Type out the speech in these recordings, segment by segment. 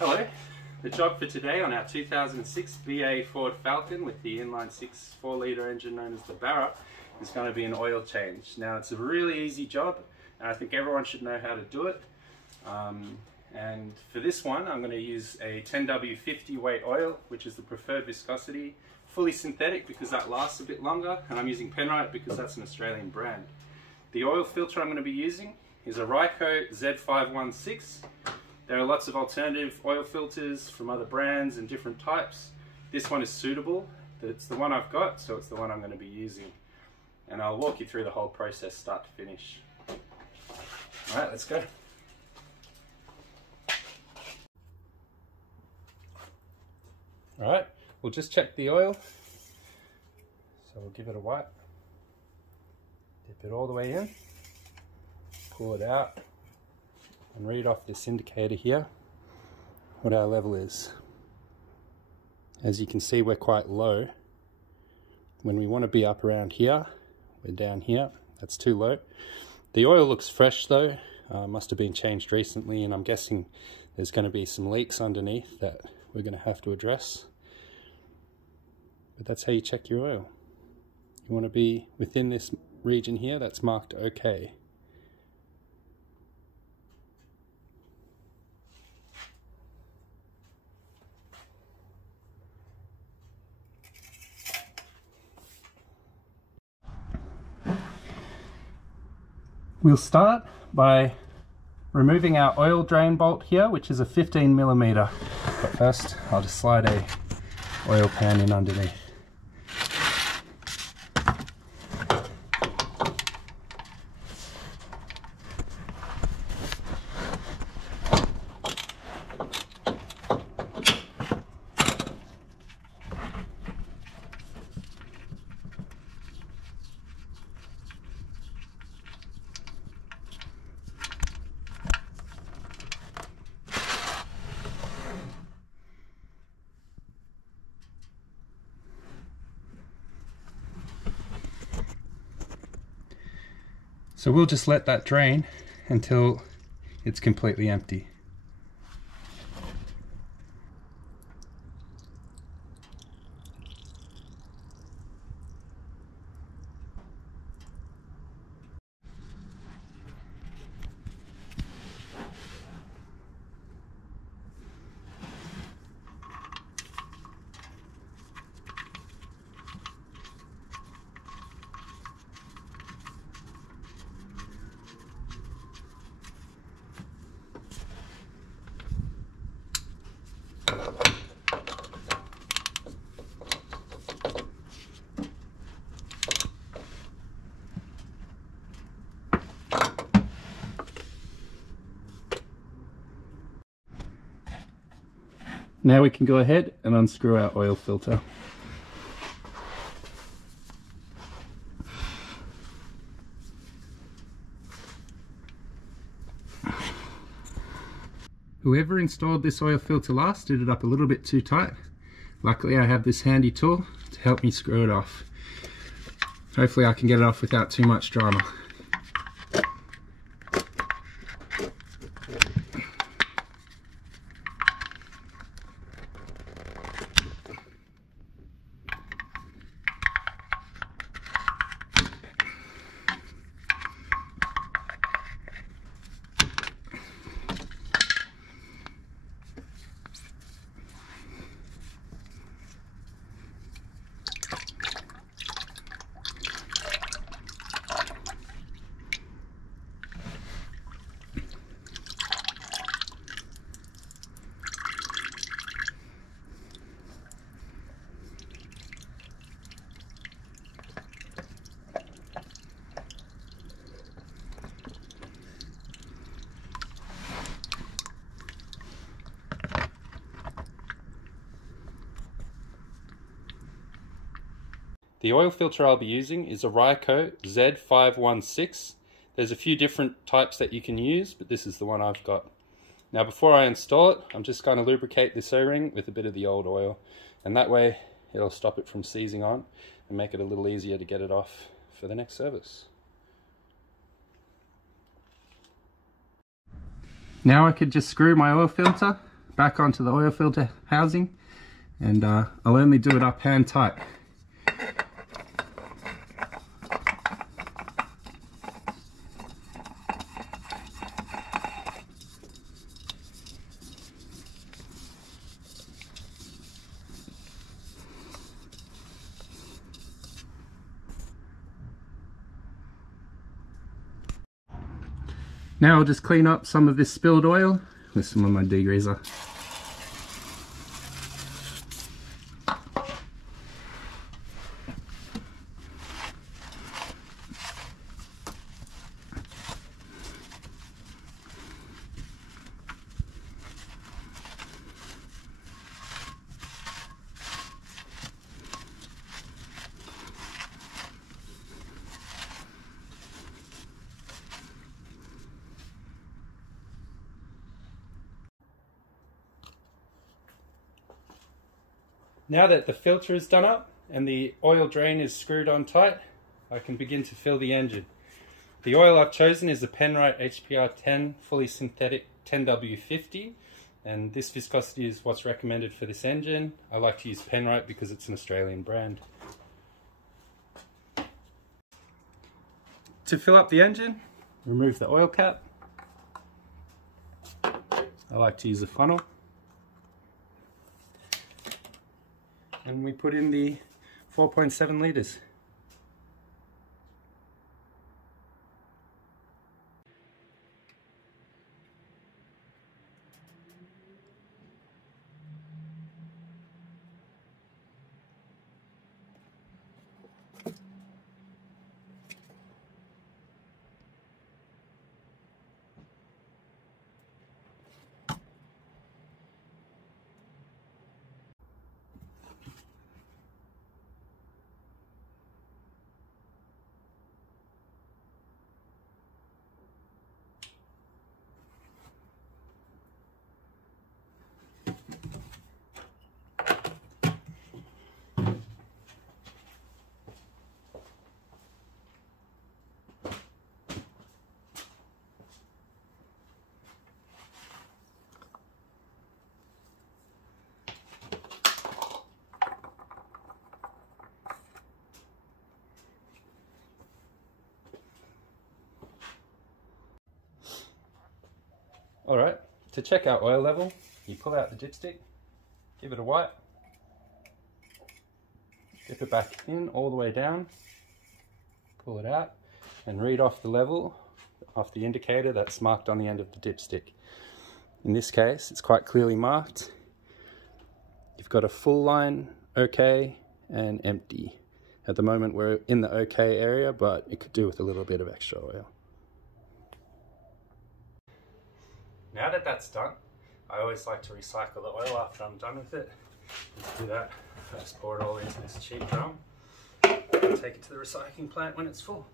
Hello, the job for today on our 2006 BA Ford Falcon with the inline-6 4-litre engine known as the Barra is going to be an oil change. Now it's a really easy job and I think everyone should know how to do it. And for this one I'm going to use a 10W50 weight oil, which is the preferred viscosity, fully synthetic because that lasts a bit longer, and I'm using Penrite because that's an Australian brand. The oil filter I'm going to be using is a Ryco Z516. There are lots of alternative oil filters from other brands and different types. This one is suitable. It's the one I've got, so it's the one I'm going to be using. And I'll walk you through the whole process start to finish. Alright, let's go. Alright, we'll just check the oil. So we'll give it a wipe. Dip it all the way in. Pull it out. And read off this indicator here what our level is. As you can see, we're quite low. When we want to be up around here, we're down here. That's too low. The oil looks fresh though, must have been changed recently, and I'm guessing there's going to be some leaks underneath that we're going to have to address. But that's how you check your oil. You want to be within this region here that's marked OK. We'll start by removing our oil drain bolt here, which is a 15mm. But first, I'll just slide a oil pan in underneath. So we'll just let that drain until it's completely empty. Now we can go ahead and unscrew our oil filter. Whoever installed this oil filter last did it up a little bit too tight. Luckily I have this handy tool to help me screw it off. Hopefully I can get it off without too much drama. The oil filter I'll be using is a Ryco Z516. There's a few different types that you can use, but this is the one I've got. Now before I install it, I'm just going to lubricate this O-ring with a bit of the old oil, and that way it'll stop it from seizing on and make it a little easier to get it off for the next service. Now I could just screw my oil filter back onto the oil filter housing, and I'll only do it up hand tight. Now I'll just clean up some of this spilled oil with some of my degreaser. Now that the filter is done up and the oil drain is screwed on tight, I can begin to fill the engine. The oil I've chosen is the Penrite HPR 10 fully synthetic 10W50, and this viscosity is what's recommended for this engine. I like to use Penrite because it's an Australian brand. To fill up the engine, remove the oil cap. I like to use a funnel. And we put in the 4.7 litres. Alright, to check our oil level, you pull out the dipstick, give it a wipe, dip it back in all the way down, pull it out, and read off the level off the indicator that's marked on the end of the dipstick. In this case, it's quite clearly marked. You've got a full line, okay, and empty. At the moment we're in the okay area, but it could do with a little bit of extra oil. Now that that's done, I always like to recycle the oil after I'm done with it. To do that, first pour it all into this cheap drum and take it to the recycling plant when it's full.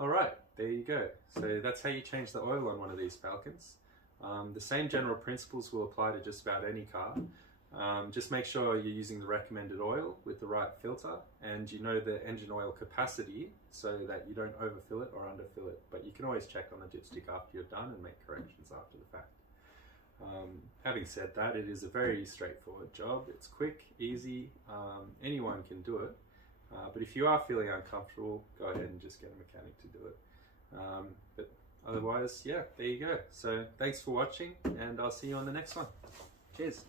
Alright, there you go. So that's how you change the oil on one of these Falcons. The same general principles will apply to just about any car. Just make sure you're using the recommended oil with the right filter, and you know the engine oil capacity so that you don't overfill it or underfill it. But you can always check on the dipstick after you're done and make corrections after the fact. Having said that, it is a very straightforward job. It's quick, easy, anyone can do it. But if you are feeling uncomfortable, go ahead and just get a mechanic to do it. But otherwise, yeah, there you go. So thanks for watching, and I'll see you on the next one. Cheers.